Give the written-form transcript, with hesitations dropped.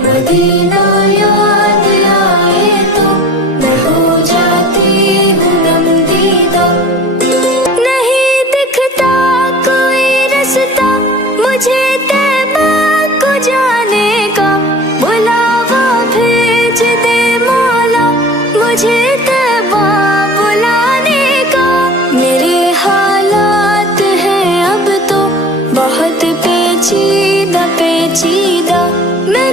Medina याद आए तो मैं हो जाती हूँ गमदीदा। नहीं दिखता कोई रास्ता मुझे तैबा को जाने का, बुलावा भेज दे मौला मुझे तैबा बुलाने का। मेरे हालात हैं अब तो बहुत पेचीदा पेचीदा, मैं